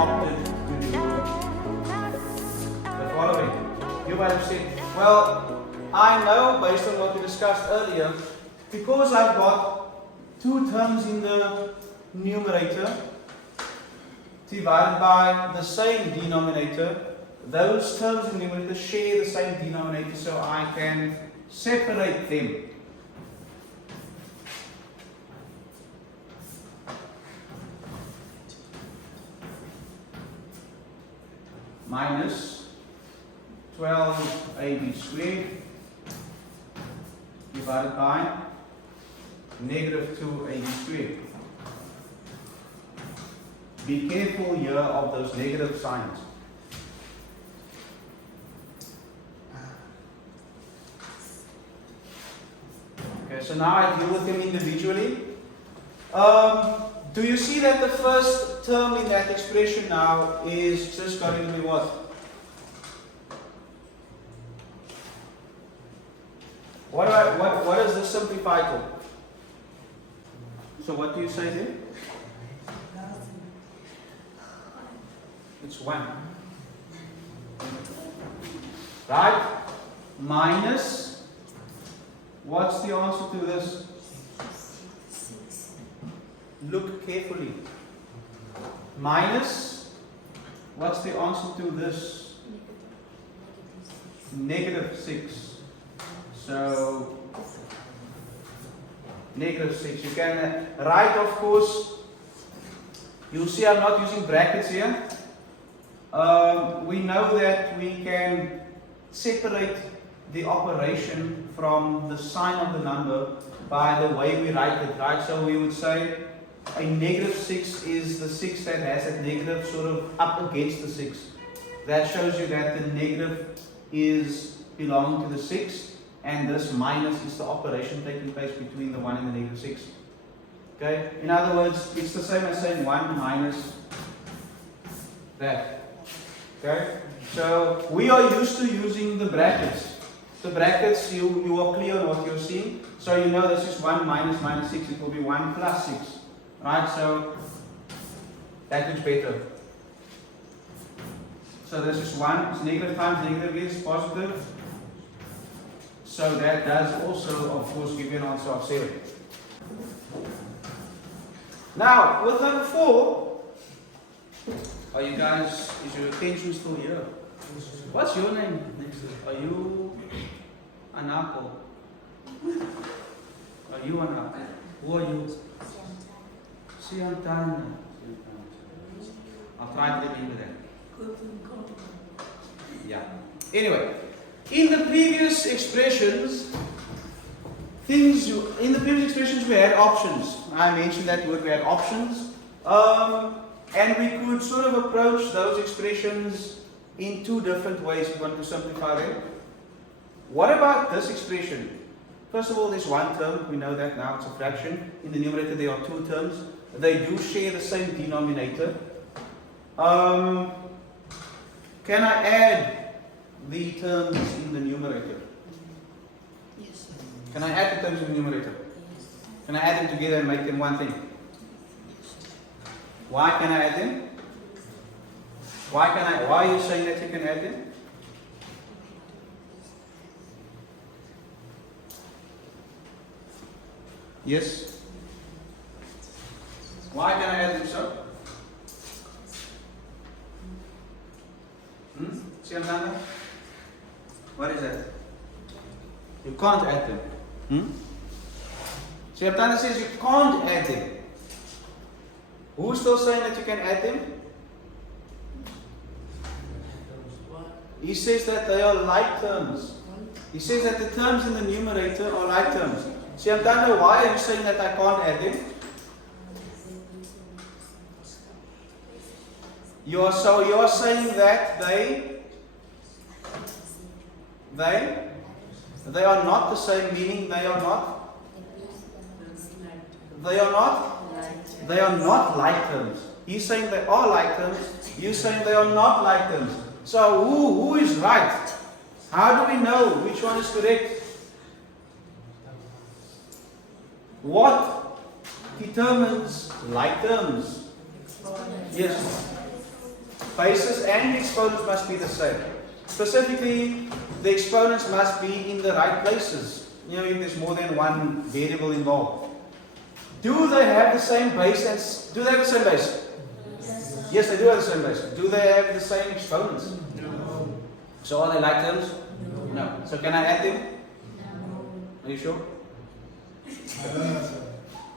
opted to do the following. You might have said, well, I know based on what we discussed earlier, because I've got two terms in the numerator divided by the same denominator, those terms in the numerator share the same denominator, so I can separate them. Minus 12ab squared divided by negative 2ab squared. Be careful here of those negative signs. Okay, so now I deal with them individually. Do you see that the first term in that expression now is just going to be what? What is the simplified to? So what do you say then? It's 1. Right? Minus, what's the answer to this? Look carefully. Minus, what's the answer to this? Negative 6. So, negative 6. You can write, of course, you'll see I'm not using brackets here. We know that we can separate the operation from the sign of the number by the way we write it, right? So we would say a negative 6 is the 6 that has that negative sort of up against the 6. That shows you that the negative is belonging to the 6, and this minus is the operation taking place between the 1 and the negative 6. Okay? In other words, it's the same as saying 1 minus that. Okay? So we are used to using the brackets. The brackets, you are clear on what you're seeing. So you know this is 1 minus minus 6. It will be 1 plus 6. Right? So that looks better. So this is 1. It's negative times negative is positive. So that does also, of course, give you an answer of 7. Now, with number 4, are you guys, is your attention still here? What's your name? Are you an apple? Are you an apple? Who are you? Siantana. I'll try to remember that. Yeah. Anyway, in the previous expressions, we had options. I mentioned that word, we had options. And we could sort of approach those expressions in two different ways if we want to simplify them. What about this expression? First of all, there's one term. We know that now. It's a fraction. In the numerator, there are two terms. They do share the same denominator. Can I add the terms in the numerator? Yes. Can I add the terms in the numerator? Yes. Can I add them together and make them one thing? Why can I add them? Why are you saying that you can add them? Yes? Why can I add them so? Siamana? What is that? You can't add them. Siamana says you can't add them. Who's still saying that you can add them? He says that they are like terms. He says that the terms in the numerator are like terms. See, I don't know why are you saying that I can't add them? You are saying that they are not the same, meaning they are not like terms. He's saying they are like terms. You're saying they are not like terms. So who is right? How do we know which one is correct? What determines like terms? Yes. bases and the exponents must be the same. Specifically, the exponents must be in the right places. You know, if there's more than one variable involved. Do they have the same base and do they have the same base? Yes, they do have the same base. Do they have the same exponents? No. So are they like terms? No. So can I add them? No. Are you sure?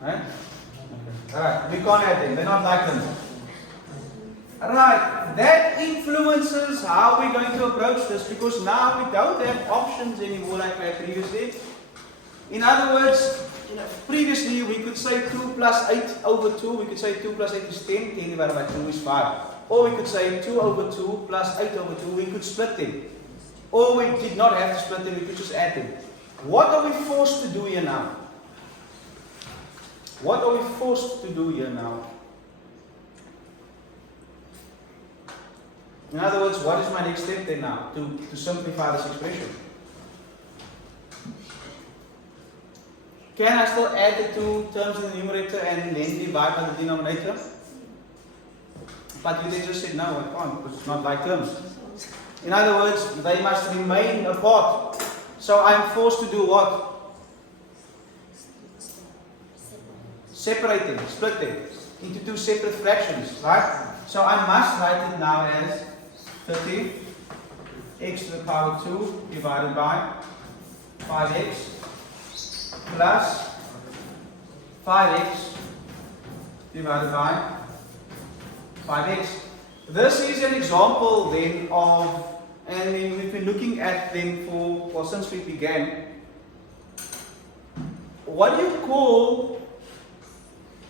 Right? Alright, we can't add them. They're not like terms. Alright, that influences how we're going to approach this because now we don't have options anymore like we had previously. In other words, previously we could say 2 plus 8 over 2, we could say 2 plus 8 is 10, 10 divided by 2 is 5. Or we could say 2 over 2 plus 8 over 2, we could split them. Or we did not have to split them, we could just add them. What are we forced to do here now? What are we forced to do here now? In other words, what is my next step then now to simplify this expression? Can I still add the two terms in the numerator and then divide by the denominator? But you then just said no, I can't because it's not like terms. In other words, they must remain apart. So I'm forced to do what? Separate them, split them into two separate fractions, right? So I must write it now as 30 x to the power 2 divided by 5x plus 5x divided by 5x. This is an example then of, and we've been looking at them well, since we began. What do you call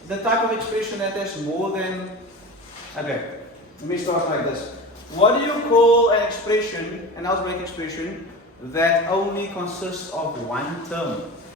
the type of expression that has more than, okay, let me start like this. What do you call an expression, an algebraic expression, that only consists of one term?